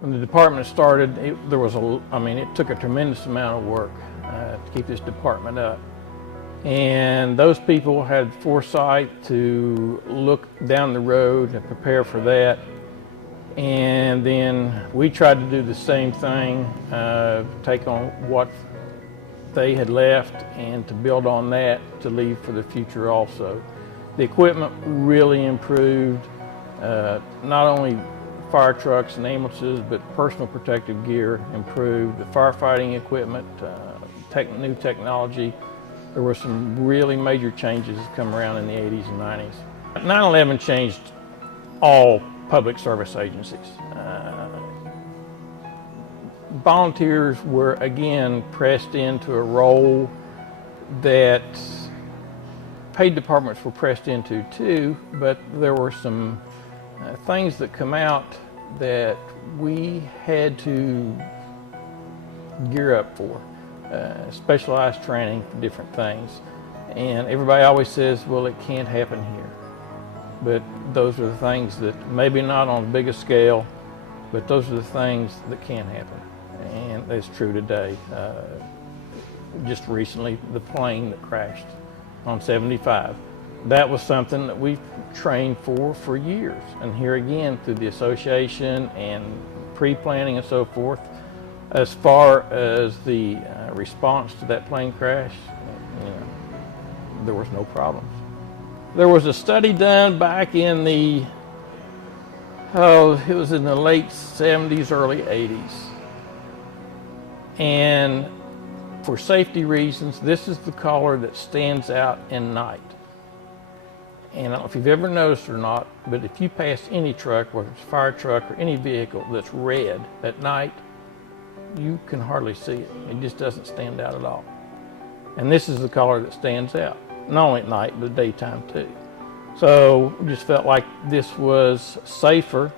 When the department started, it took a tremendous amount of work to keep this department up. And those people had foresight to look down the road and prepare for that. And then we tried to do the same thing, take on what they had left and to build on that to leave for the future also. The equipment really improved, not only fire trucks and ambulances, but personal protective gear improved, the firefighting equipment, new technology. There were some really major changes that come around in the 80s and 90s. 9/11 changed all public service agencies. Volunteers were again pressed into a role that paid departments were pressed into too, but there were some things that come out that we had to gear up for, specialized training for different things. And everybody always says, well, it can't happen here. But those are the things that, maybe not on the biggest scale, but those are the things that can happen. And that's true today. Just recently, the plane that crashed on 75. That was something that we've trained for years. And here again, through the association and pre-planning and so forth, as far as the response to that plane crash, there was no problems. There was a study done back in it was in the late 70s, early 80s. And for safety reasons, this is the color that stands out in night. And I don't know if you've ever noticed or not, but if you pass any truck, whether it's a fire truck or any vehicle that's red at night, you can hardly see it. It just doesn't stand out at all. And this is the color that stands out, not only at night, but daytime too. So we just felt like this was safer,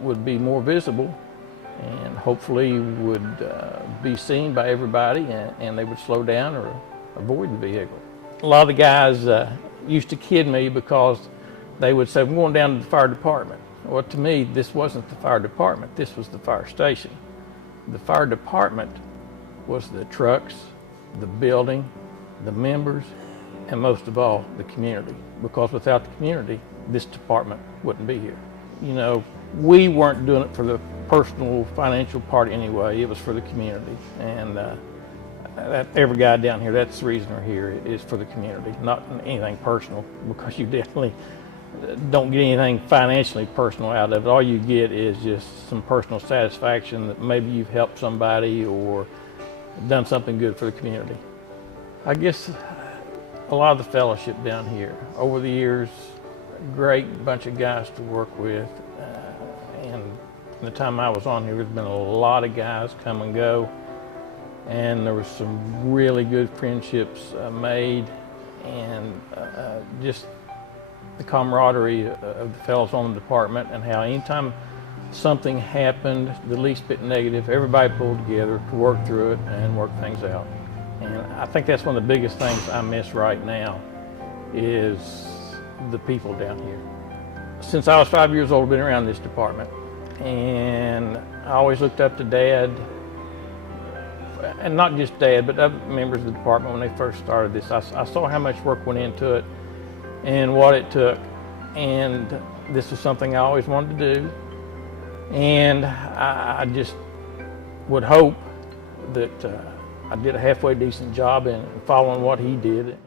would be more visible, and hopefully would be seen by everybody, and they would slow down or avoid the vehicle. A lot of the guys used to kid me because they would say, we're going down to the fire department. Well, to me, this wasn't the fire department, this was the fire station. The fire department was the trucks, the building, the members, and most of all, the community. Because without the community, this department wouldn't be here. You know, we weren't doing it for the personal financial part anyway, it was for the community. And every guy down here, that's the reason we're here, is for the community, not anything personal, because you definitely don't get anything financially personal out of it. All you get is just some personal satisfaction that maybe you've helped somebody or done something good for the community. I guess a lot of the fellowship down here. Over the years, a great bunch of guys to work with. And the time I was on here, there's been a lot of guys come and go. And there was some really good friendships made, and just the camaraderie of the fellows on the department, and how anytime something happened, the least bit negative, everybody pulled together to work through it and work things out. And I think that's one of the biggest things I miss right now is the people down here. Since I was 5 years old, I've been around this department, and I always looked up to Dad, and not just Dad, but other members of the department when they first started this. I saw how much work went into it and what it took, and this was something I always wanted to do. And I just would hope that I did a halfway decent job in following what he did.